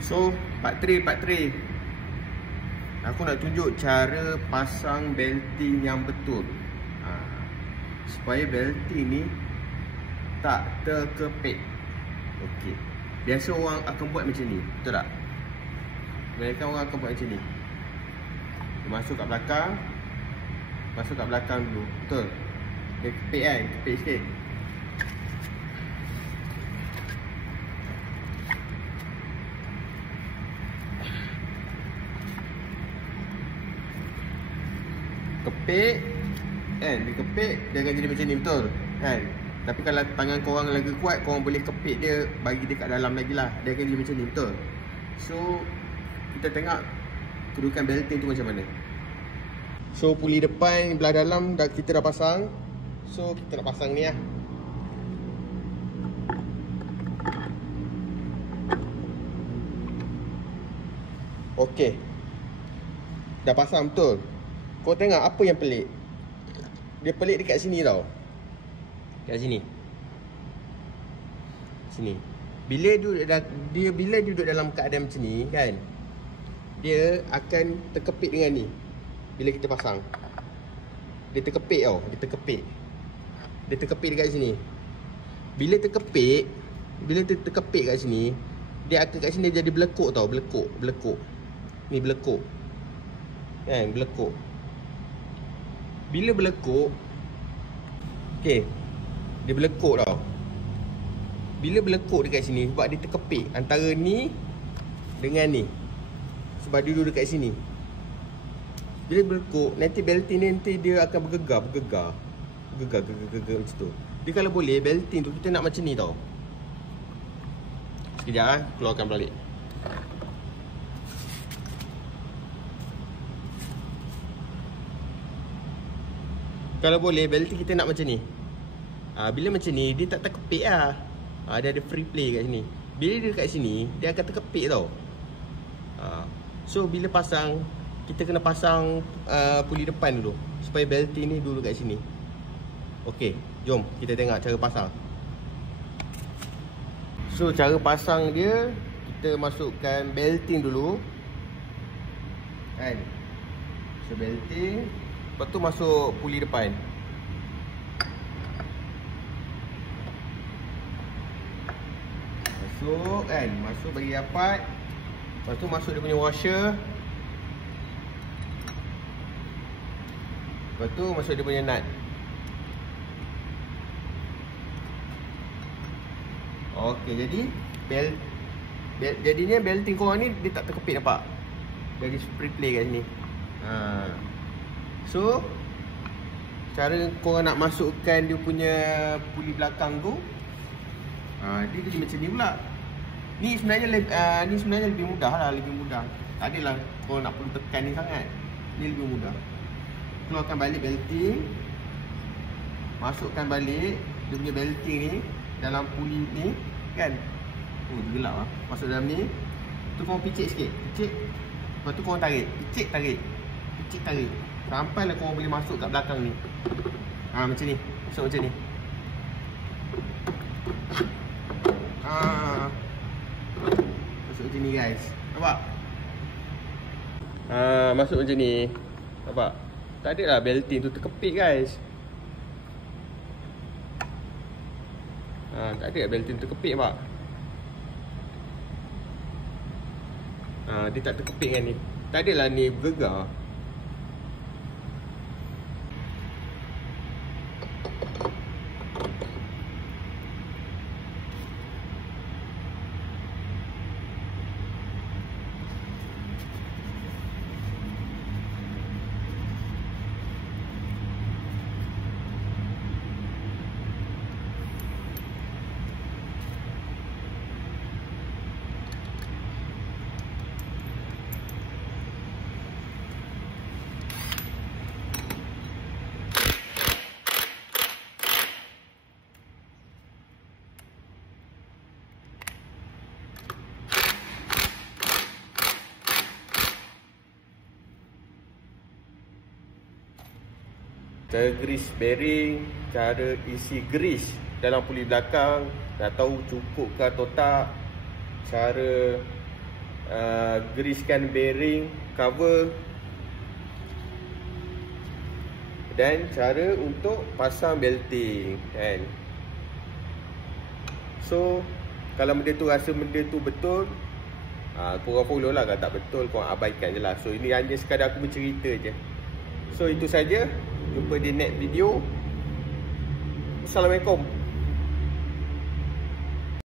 So, part 3. Aku nak tunjuk cara pasang belting yang betul. Supaya belting ni tak terkepit. Okey. Biasa orang akan buat macam ni, betul tak? Kebanyakan orang akan buat macam ni. Masuk kat belakang dulu. Betul. Dia kepit kan? Kepit sikit. Kepit kan, dia kepit, dia akan jadi macam ni, betul kan? Tapi kalau tangan korang lagi kuat, korang boleh kepit dia, bagi dia kat dalam lagi lah, dia akan jadi macam ni, betul. So kita tengok kedudukan belting tu macam mana. So puli depan belah dalam kita dah pasang. So kita nak pasang ni lah. Okey, dah pasang betul. Kau tengok apa yang pelik. Dia pelik dekat sini tau. Dekat sini. Sini. Bila dia duduk dalam keadaan macam ni kan, dia akan terkepit dengan ni. Bila kita pasang, dia terkepit tau. Dia terkepit dekat sini. Bila terkepit kat sini, dia akan kat sini jadi belekuk tau. Belekuk. Ni belekuk kan, belekuk. Bila belekuk, okay, dia belekuk tau. Bila belekuk dekat sini, sebab dia terkepit antara ni dengan ni, sebab dia duduk dekat sini. Bila belekuk, nanti belting ni nanti dia akan bergegar macam tu. Dia kalau boleh, belting tu kita nak macam ni tau. Sekejap lah, keluarkan balik. Kalau boleh, belting kita nak macam ni. Bila macam ni, dia tak terkepit lah. Dia ada free play kat sini. Bila dia dekat sini, dia akan terkepit tau. So bila pasang, kita kena pasang puli depan dulu, supaya belting ni dulu kat sini. Okey, jom kita tengok cara pasang. So cara pasang dia, kita masukkan belting dulu kan. So belting, lepas tu masuk puli depan. Masuk kan, masuk bagi rapat. Lepas tu masuk dia punya washer. Lepas tu masuk dia punya nut. Okey, jadi jadinya belting korang ni dia tak terkepit, nampak? Dari free play kat sini. So cara korang nak masukkan dia punya puli belakang tu, dia jadi macam ni pula. Ni sebenarnya lebih mudah lah, Tak adalah korang nak perlu tekan ni sangat. Ni lebih mudah. Keluarkan balik belting, masukkan balik dia punya belting ni dalam puli ni kan. Dia gelap lah. Masuk dalam ni. Tu korang picit sikit. Lepas tu korang tarik. Picit tarik. Sampailah korang boleh masuk kat belakang ni. Macam ni. Masuk macam ni. Masuk macam ni guys. Nampak? Masuk macam ni. Nampak? Tak ada lah belting tu terkepit guys. Tak ada belting terkepit, nampak? Dia tak terkepit kan ni. Tak adalah ni bergegar. Cara grease bearing, cara isi grease dalam puli belakang, dah tahu cukup ke atau tak, cara Geriskan bearing cover, dan cara untuk pasang belting kan. So kalau benda tu rasa benda tu betul, korang follow lah. Kalau tak betul, korang abaikan je lah. So ini hanya sekadar aku bercerita je. So itu saja. Jumpa di next video. Assalamualaikum.